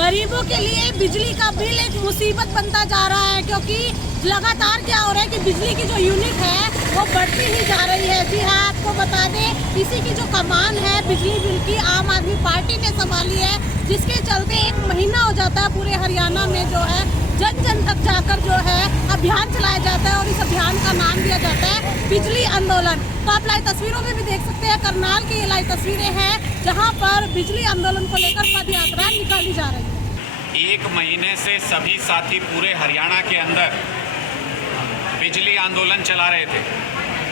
गरीबों के लिए बिजली का बिल एक मुसीबत बनता जा रहा है, क्योंकि लगातार क्या हो रहा है कि बिजली की जो यूनिट है वो बढ़ती ही जा रही है। जी हाँ, आपको बता दें, इसी की जो कमान है बिजली बिल की आम आदमी पार्टी ने संभाली है, जिसके चलते 1 महीना हो जाता है पूरे हरियाणा में जो है जन जन तक जाकर जो है अभियान चलाया जाता है और इस अभियान का नाम दिया जाता है बिजली आंदोलन। तो आप लाइव तस्वीरों में भी देख सकते हैं, करनाल की ये लाइव तस्वीरें हैं जहां पर बिजली आंदोलन को लेकर पद यात्रा निकाली जा रही है। 1 महीने से सभी साथी पूरे हरियाणा के अंदर बिजली आंदोलन चला रहे थे।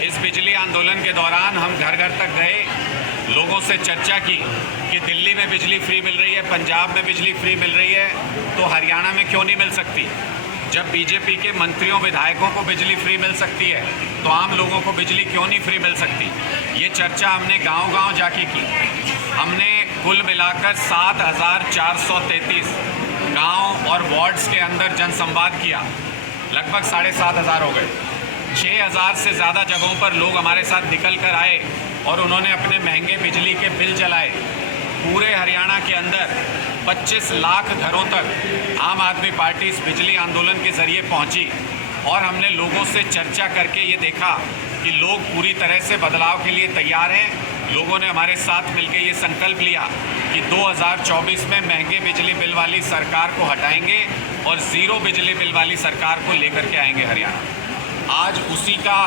इस बिजली आंदोलन के दौरान हम घर घर तक गए, लोगों से चर्चा की कि दिल्ली में बिजली फ्री मिल रही है, पंजाब में बिजली फ्री मिल रही है, तो हरियाणा में क्यों नहीं मिल सकती। जब बीजेपी के मंत्रियों विधायकों को बिजली फ्री मिल सकती है तो आम लोगों को बिजली क्यों नहीं फ्री मिल सकती। ये चर्चा हमने गांव-गांव जाके की। हमने कुल मिलाकर 7,433 गांव और वार्ड्स के अंदर जनसंवाद किया। लगभग 7,500 हो गए। 6,000 से ज़्यादा जगहों पर लोग हमारे साथ निकल कर आए और उन्होंने अपने महंगे बिजली के बिल जलाए। पूरे हरियाणा के अंदर 25 लाख घरों तक आम आदमी पार्टी इस बिजली आंदोलन के ज़रिए पहुंची और हमने लोगों से चर्चा करके ये देखा कि लोग पूरी तरह से बदलाव के लिए तैयार हैं। लोगों ने हमारे साथ मिलकर ये संकल्प लिया कि 2024 में महंगे बिजली बिल वाली सरकार को हटाएंगे और ज़ीरो बिजली बिल वाली सरकार को लेकर के आएंगे हरियाणा। आज उसी का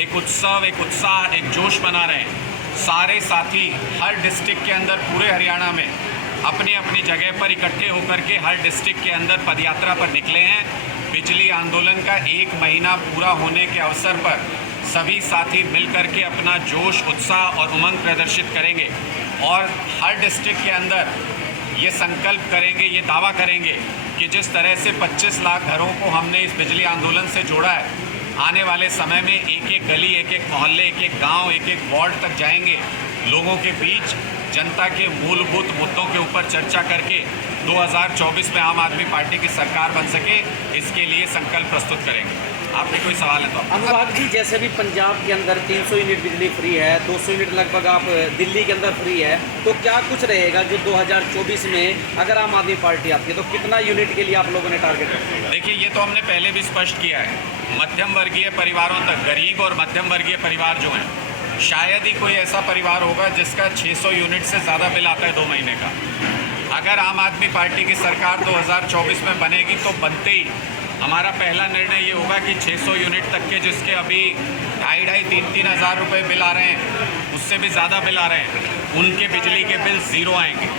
एक उत्सव, एक उत्साह, एक जोश मना रहे हैं। सारे साथी हर डिस्ट्रिक्ट के अंदर पूरे हरियाणा में अपनी अपनी जगह पर इकट्ठे होकर के हर डिस्ट्रिक्ट के अंदर पदयात्रा पर निकले हैं। बिजली आंदोलन का 1 महीना पूरा होने के अवसर पर सभी साथी मिलकर के अपना जोश, उत्साह और उमंग प्रदर्शित करेंगे और हर डिस्ट्रिक्ट के अंदर ये संकल्प करेंगे, ये दावा करेंगे कि जिस तरह से 25 लाख घरों को हमने इस बिजली आंदोलन से जोड़ा है, आने वाले समय में एक एक गली, एक एक मोहल्ले, एक एक गांव, एक एक वार्ड तक जाएंगे, लोगों के बीच जनता के मूलभूत मुद्दों के ऊपर चर्चा करके 2024 में आम आदमी पार्टी की सरकार बन सके, इसके लिए संकल्प प्रस्तुत करेंगे। आपने कोई सवाल है तो? अनुराग जी, जैसे भी पंजाब के अंदर 300 यूनिट बिजली फ्री है, 200 यूनिट लगभग आप दिल्ली के अंदर फ्री है, तो क्या कुछ रहेगा जो 2024 में अगर आम आदमी पार्टी आती है तो कितना यूनिट के लिए आप लोगों ने टारगेट रखा? देखिए, ये तो हमने पहले भी स्पष्ट किया है। मध्यम वर्गीय परिवारों तक, गरीब और मध्यम वर्गीय परिवार जो हैं, शायद ही कोई ऐसा परिवार होगा जिसका 600 यूनिट से ज़्यादा बिल आता है 2 महीने का। अगर आम आदमी पार्टी की सरकार 2024 में बनेगी तो बनते ही हमारा पहला निर्णय ये होगा कि 600 यूनिट तक के जिसके अभी 2,500-3,000 हज़ार रुपये बिल आ रहे हैं, उससे भी ज़्यादा बिल आ रहे हैं, उनके बिजली के बिल ज़ीरो आएंगे।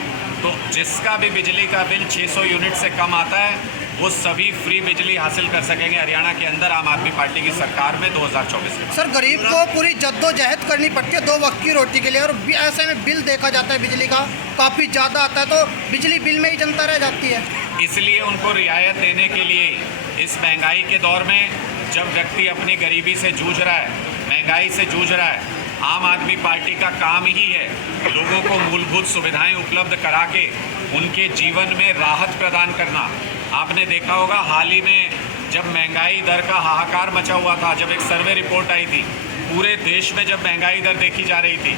तो जिसका भी बिजली का बिल 600 यूनिट से कम आता है वो सभी फ्री बिजली हासिल कर सकेंगे हरियाणा के अंदर आम आदमी पार्टी की सरकार में 2024 में। सर, गरीब को पूरी जद्दोजहद करनी पड़ती है 2 वक्त की रोटी के लिए, और ऐसे में बिल देखा जाता है बिजली का काफ़ी ज़्यादा आता है, तो बिजली बिल में ही जनता रह जाती है। इसलिए उनको रियायत देने के लिए इस महंगाई के दौर में, जब व्यक्ति अपनी गरीबी से जूझ रहा है, महंगाई से जूझ रहा है, आम आदमी पार्टी का काम ही है लोगों को मूलभूत सुविधाएं उपलब्ध करा के उनके जीवन में राहत प्रदान करना। आपने देखा होगा हाल ही में जब महंगाई दर का हाहाकार मचा हुआ था, जब एक सर्वे रिपोर्ट आई थी, पूरे देश में जब महंगाई दर देखी जा रही थी,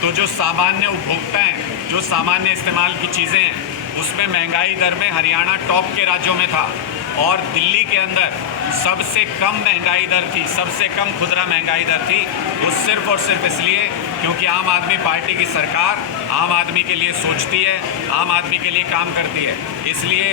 तो जो सामान्य उपभोक्ता हैं, जो सामान्य इस्तेमाल की चीज़ें हैं, उसमें महंगाई दर में हरियाणा टॉप के राज्यों में था और दिल्ली के अंदर सबसे कम महंगाई दर थी, सबसे कम खुदरा महंगाई दर थी। वो सिर्फ और सिर्फ इसलिए क्योंकि आम आदमी पार्टी की सरकार आम आदमी के लिए सोचती है, आम आदमी के लिए काम करती है। इसलिए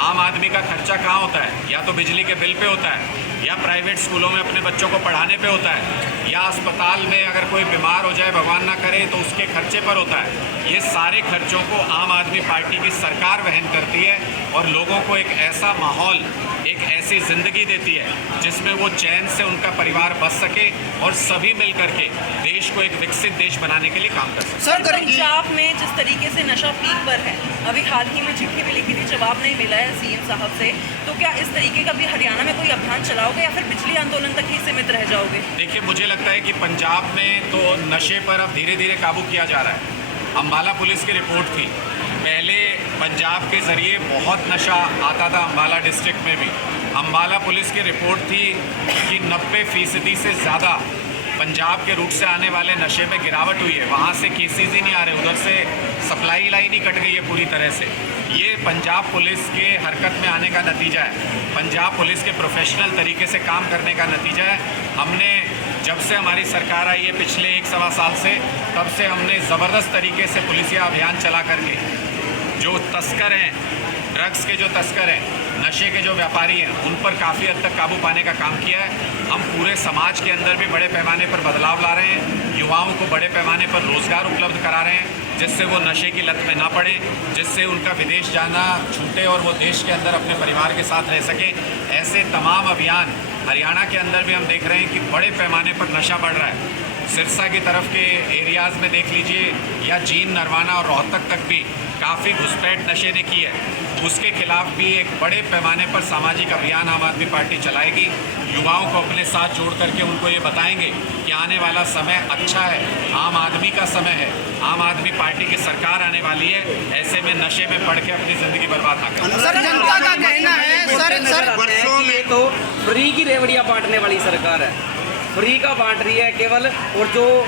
आम आदमी का खर्चा कहाँ होता है? या तो बिजली के बिल पे होता है, या प्राइवेट स्कूलों में अपने बच्चों को पढ़ाने पे होता है, या अस्पताल में अगर कोई बीमार हो जाए, भगवान ना करे, तो उसके खर्चे पर होता है। ये सारे खर्चों को आम आदमी पार्टी की सरकार वहन करती है और लोगों को एक ऐसा माहौल, एक ऐसी ज़िंदगी देती है जिसमें वो चैन से उनका परिवार बस सके और सभी मिल करके देश को एक विकसित देश बनाने के लिए काम कर सके। सर, पंजाब में जिस तरीके से नशा पीक पर है, अभी हाल ही में चिट्ठी भी लिखी थी, जवाब नहीं मिला है सीएम साहब से, तो क्या इस तरीके का भी हरियाणा में कोई अभियान चलाओगे या फिर बिजली आंदोलन तक ही सीमित रह जाओगे? देखिए, मुझे लगता है कि पंजाब में तो नशे पर अब धीरे धीरे काबू किया जा रहा है। अम्बाला पुलिस की रिपोर्ट थी, पहले पंजाब के ज़रिए बहुत नशा आता था अम्बाला डिस्ट्रिक्ट में भी। अम्बाला पुलिस की रिपोर्ट थी कि 90% से ज़्यादा पंजाब के रूट से आने वाले नशे में गिरावट हुई है, वहाँ से केसेज ही नहीं आ रहे, उधर से सप्लाई लाइन ही कट गई है पूरी तरह से। ये पंजाब पुलिस के हरकत में आने का नतीजा है, पंजाब पुलिस के प्रोफेशनल तरीके से काम करने का नतीजा है। हमने जब से हमारी सरकार आई है पिछले 1-1.25 साल से, तब से हमने ज़बरदस्त तरीके से पुलिसिया अभियान चला करके जो तस्कर हैं, ड्रग्स के जो तस्कर हैं, नशे के जो व्यापारी हैं, उन पर काफ़ी हद तक काबू पाने का काम किया है। हम पूरे समाज के अंदर भी बड़े पैमाने पर बदलाव ला रहे हैं, युवाओं को बड़े पैमाने पर रोज़गार उपलब्ध करा रहे हैं, जिससे वो नशे की लत में ना पड़े, जिससे उनका विदेश जाना छूटे और वो देश के अंदर अपने परिवार के साथ रह सकें। ऐसे तमाम अभियान हरियाणा के अंदर भी हम देख रहे हैं कि बड़े पैमाने पर नशा बढ़ रहा है। सिरसा की तरफ के एरियाज़ में देख लीजिए, या जींद, नरवाना और रोहतक तक भी काफ़ी घुसपैठ नशे ने की है। उसके खिलाफ भी एक बड़े पैमाने पर सामाजिक अभियान आम आदमी पार्टी चलाएगी। युवाओं को अपने साथ जोड़ करके उनको ये बताएंगे कि आने वाला समय अच्छा है, आम आदमी का समय है, आम आदमी पार्टी की सरकार आने वाली है। ऐसे में नशे में पड़ के अपनी ज़िंदगी बर्बाद ना करें। सर, जनता का कहना है सर ये तो फ्री की रेवड़ियाँ बांटने वाली सरकार है, फ्री का बांट रही है केवल, और जो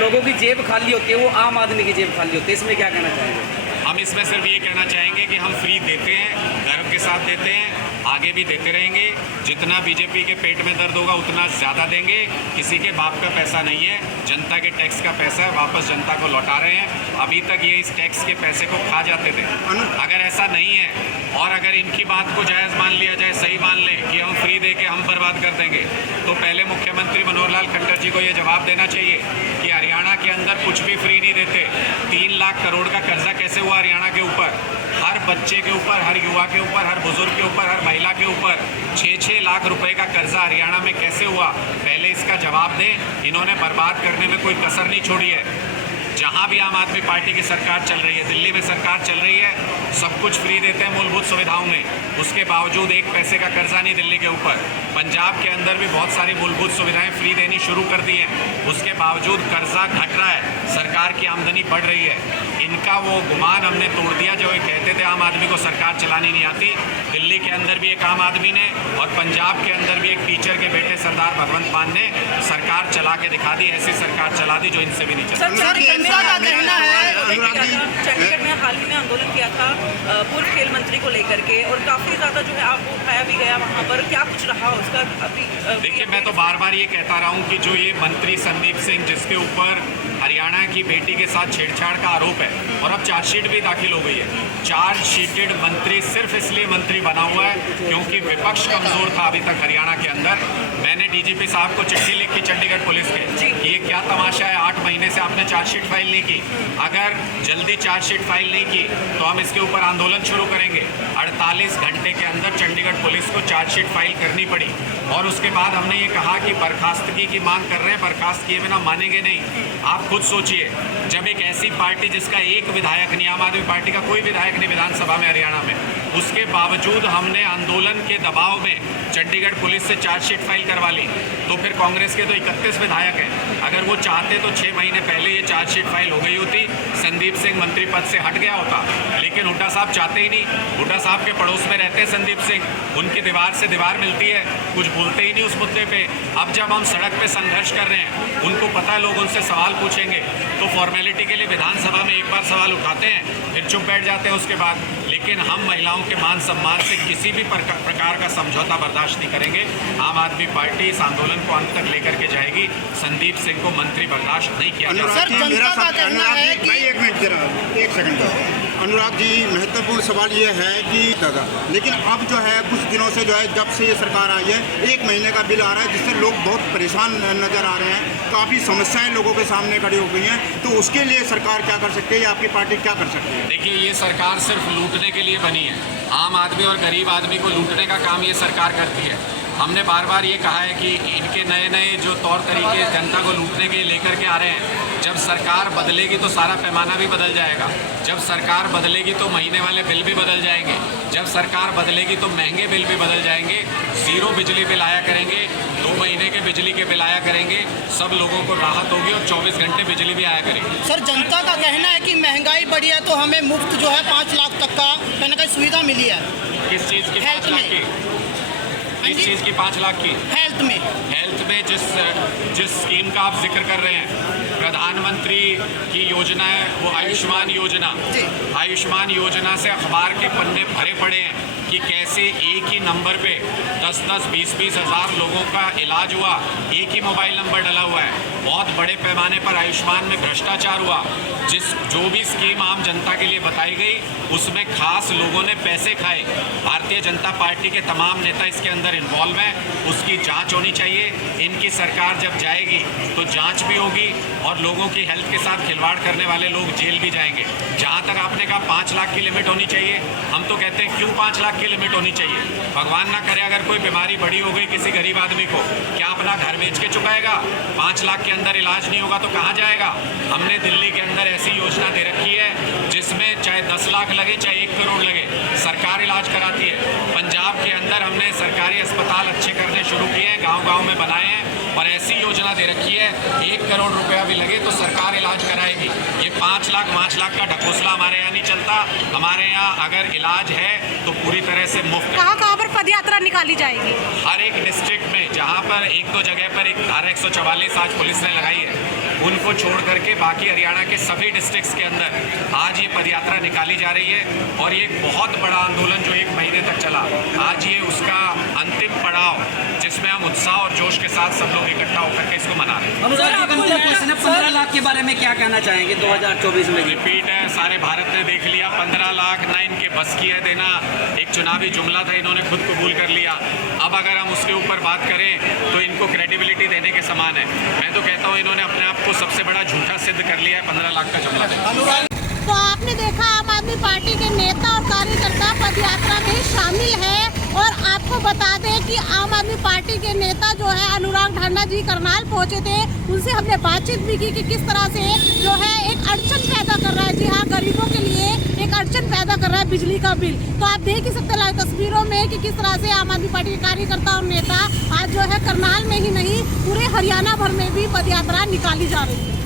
लोगों की जेब खाली होती है वो आम आदमी की जेब खाली होती है। इसमें क्या कहना चाहेंगे? हम इसमें सिर्फ ये कहना चाहेंगे कि हम फ्री देते हैं, गर्व के साथ देते हैं, आगे भी देते रहेंगे। जितना बीजेपी के पेट में दर्द होगा उतना ज़्यादा देंगे। किसी के बाप का पैसा नहीं है, जनता के टैक्स का पैसा है, वापस जनता को लौटा रहे हैं। अभी तक ये इस टैक्स के पैसे को खा जाते थे। अगर ऐसा नहीं है और अगर इनकी बात को जायज़ मान लिया जाए, सही मान ले कि हम फ्री दे के हम बर्बाद कर देंगे, तो पहले मुख्यमंत्री मनोहर लाल खट्टर जी को ये जवाब देना चाहिए कि हरियाणा के अंदर कुछ भी फ्री नहीं देते। 3 लाख करोड़ का कर्जा कैसे हुआ हरियाणा के ऊपर? हर बच्चे के ऊपर, हर युवा के ऊपर, हर बुजुर्ग के ऊपर, हर महिला के ऊपर 6-6 लाख रुपए का कर्जा हरियाणा में कैसे हुआ? पहले इसका जवाब दें। इन्होंने बर्बाद करने में कोई कसर नहीं छोड़ी है। जहाँ भी आम आदमी पार्टी की सरकार चल रही है, दिल्ली में सरकार चल रही है, सब कुछ फ्री देते हैं मूलभूत सुविधाओं में, उसके बावजूद 1 पैसे का कर्जा नहीं दिल्ली के ऊपर। पंजाब के अंदर भी बहुत सारी मूलभूत सुविधाएं फ्री देनी शुरू कर दी हैं, उसके बावजूद कर्जा घट रहा है, सरकार की आमदनी बढ़ रही है। इनका वो गुमान हमने तोड़ दिया जो ये कहते थे आम आदमी को सरकार चलानी नहीं आती। दिल्ली के अंदर भी एक आम आदमी ने और पंजाब के अंदर भी एक टीचर के बेटे सरदार भगवंत मान ने सरकार चला के दिखा दी। ऐसी सरकार चला दी जो इनसे भी नहीं चलती। चंडीगढ़ में हाल ही में आंदोलन किया था पूर्व खेल मंत्री को लेकर के, और काफी ज्यादा जो है आपको उठाया भी गया वहाँ पर, क्या कुछ रहा उसका अभी? देखिए, मैं तो बार बार ये कहता रहा हूँ कि जो ये मंत्री संदीप सिंह, जिसके ऊपर हरियाणा की बेटी के साथ छेड़छाड़ का आरोप है और अब चार्जशीट भी दाखिल हो गई है, चार्जशीटेड मंत्री सिर्फ इसलिए मंत्री बना हुआ है क्योंकि विपक्ष कमजोर था अभी तक हरियाणा के अंदर। मैंने डीजीपी साहब को चिट्ठी लिखी चंडीगढ़ पुलिस के कि ये क्या तमाशा है, 8 महीने से आपने चार्जशीट फाइल नहीं की। अगर जल्दी चार्जशीट फाइल नहीं की तो हम इसके ऊपर आंदोलन शुरू करेंगे। 48 घंटे के अंदर चंडीगढ़ पुलिस को चार्जशीट फाइल करनी पड़ी और उसके बाद हमने ये कहा कि बर्खास्तगी की मांग कर रहे हैं, बर्खास्त किए बिना मानेंगे नहीं। आप खुद सोचिए, जब एक ऐसी पार्टी जिसका एक विधायक नहीं, आम आदमी पार्टी का कोई विधायक नहीं विधानसभा में हरियाणा में, उसके बावजूद हमने आंदोलन के दबाव में चंडीगढ़ पुलिस से चार्जशीट फाइल करवा ली, तो फिर कांग्रेस के तो 31 विधायक हैं। अगर वो चाहते तो 6 महीने पहले ये चार्जशीट फाइल हो गई होती, संदीप सिंह मंत्री पद से हट गया होता। लेकिन हुड्डा साहब चाहते ही नहीं। हुड्डा साहब के पड़ोस में रहते हैं संदीप सिंह, उनकी दीवार से दीवार मिलती है, कुछ बोलते ही नहीं उस मुद्दे पे। अब जब हम सड़क पे संघर्ष कर रहे हैं, उनको पता है लोग उनसे सवाल पूछेंगे, तो फॉर्मेलिटी के लिए विधानसभा में एक बार सवाल उठाते हैं, फिर चुप बैठ जाते हैं उसके बाद। लेकिन हम महिलाओं के मान सम्मान से किसी भी प्रकार का समझौता बर्दाश्त नहीं करेंगे। आम आदमी पार्टी इस आंदोलन को अंत तक लेकर के जाएगी। संदीप सिंह को मंत्री बर्दाश्त नहीं किया जाएगा। एक सेकंड अनुराग जी, महत्वपूर्ण सवाल ये है कि दादा, लेकिन अब जो है कुछ दिनों से जो है जब से ये सरकार आई है, 1 महीने का बिल आ रहा है जिससे लोग बहुत परेशान नजर आ रहे हैं, काफ़ी समस्याएं लोगों के सामने खड़ी हो गई हैं। तो उसके लिए सरकार क्या कर सकती है या आपकी पार्टी क्या कर सकती है? देखिए, ये सरकार सिर्फ लूटने के लिए बनी है। आम आदमी और गरीब आदमी को लूटने का काम ये सरकार करती है। हमने बार बार ये कहा है कि इनके नए नए जो तौर तरीके जनता को लूटने के लेकर के आ रहे हैं, जब सरकार बदलेगी तो सारा पैमाना भी बदल जाएगा। जब सरकार बदलेगी तो महीने वाले बिल भी बदल जाएंगे। जब सरकार बदलेगी तो महंगे बिल भी बदल जाएंगे। 0 बिजली बिल आया करेंगे, 2 महीने के बिजली के बिल आया करेंगे, सब लोगों को राहत होगी और 24 घंटे बिजली भी आया करेगी। सर, जनता का कहना है कि महंगाई बढ़ी है तो हमें मुफ्त जो है 5 लाख तक का कहीं ना कहीं सुविधा मिली है। किस चीज़ की? 5 लाख की? किस चीज़ की 5 लाख की? हेल्थ में। हेल्थ में जिस स्कीम का आप जिक्र कर रहे हैं, प्रधानमंत्री की योजना है वो आयुष्मान योजना। जी। आयुष्मान योजना से अखबार के पन्ने भरे पड़े हैं कि कैसे एक ही नंबर पे 10-10, 20-20 हज़ार लोगों का इलाज हुआ, एक ही मोबाइल नंबर डला हुआ है। बहुत बड़े पैमाने पर आयुष्मान में भ्रष्टाचार हुआ। जो भी स्कीम आम जनता के लिए बताई गई उसमें खास लोगों ने पैसे खाए। भारतीय जनता पार्टी के तमाम नेता इसके अंदर इन्वॉल्व हैं, उसकी जांच होनी चाहिए। इनकी सरकार जब जाएगी तो जांच भी होगी और लोगों की हेल्थ के साथ खिलवाड़ करने वाले लोग जेल भी जाएंगे। जहां तक आपने कहा 5 लाख की लिमिट होनी चाहिए, हम तो कहते हैं क्यों 5 लाख की लिमिट होनी चाहिए? भगवान ना करे अगर कोई बीमारी बड़ी हो गई किसी गरीब आदमी को, क्या अपना घर बेच के चुकाएगा? 5 लाख के अंदर इलाज नहीं होगा तो कहाँ जाएगा? हमने दिल्ली के अंदर ऐसी योजना दे रखी है जिसमें चाहे 10 लाख लगे चाहे 1 करोड़ लगे, सरकार इलाज कराती है। पंजाब के अंदर हमने सरकारी अस्पताल अच्छे करने शुरू किए हैं, गांव-गांव में बनाए हैं और ऐसी योजना दे रखी है 1 करोड़ रुपया भी लगे तो सरकार इलाज कराएगी। ये 5 लाख का ढकोसला हमारे यहाँ नहीं चलता। हमारे यहाँ अगर इलाज है तो पूरी तरह से मुफ्त है। कहाँ पर पद यात्रा निकाली जाएगी? हर एक डिस्ट्रिक्ट में जहाँ पर 1-2 जगह पर एक धारा 144 आज पुलिस ने लगाई है, उनको छोड़ करके बाकी हरियाणा के सभी डिस्ट्रिक्ट्स के अंदर आज ये पदयात्रा निकाली जा रही है और ये एक बहुत बड़ा आंदोलन जो 1 महीने तक चला, आज ये उसका अंतिम पड़ाव जिसमें हम उत्साह और जोश के साथ सब लोग इकट्ठा होकर के इसको मना रहे हैं। अनुराग जी, अंतिम क्वेश्चन है, 15 लाख के बारे में क्या कहना चाहेंगे 2024 में? रिपीट है, सारे भारत ने देख लिया, 15 लाख ना इनके बस की है देना। एक चुनावी जुमला था, इन्होंने खुद कबूल कर लिया। अब अगर हम उसके ऊपर बात करें तो इनको क्रेडिबिलिटी देने के समान है। मैं तो कहता हूँ इन्होंने अपने आप को सबसे बड़ा झूठा सिद्ध कर लिया है 15 लाख का जुमला देना। तो आपने देखा आम आदमी पार्टी के नेता और कार्यकर्ता पदयात्रा में शामिल है और आपको बता दें कि आम आदमी पार्टी के नेता जो है अनुराग ढांडा जी करनाल पहुंचे थे, उनसे हमने बातचीत भी की कि किस तरह से जो है एक अड़चन पैदा कर रहा है। जी हाँ, गरीबों के लिए एक अड़चन पैदा कर रहा है बिजली का बिल। तो आप देख ही सकते हैं तस्वीरों में कि किस तरह से आम आदमी पार्टी के कार्यकर्ता और नेता आज जो है करनाल में ही नहीं पूरे हरियाणा भर में भी पदयात्रा निकाली जा रही है।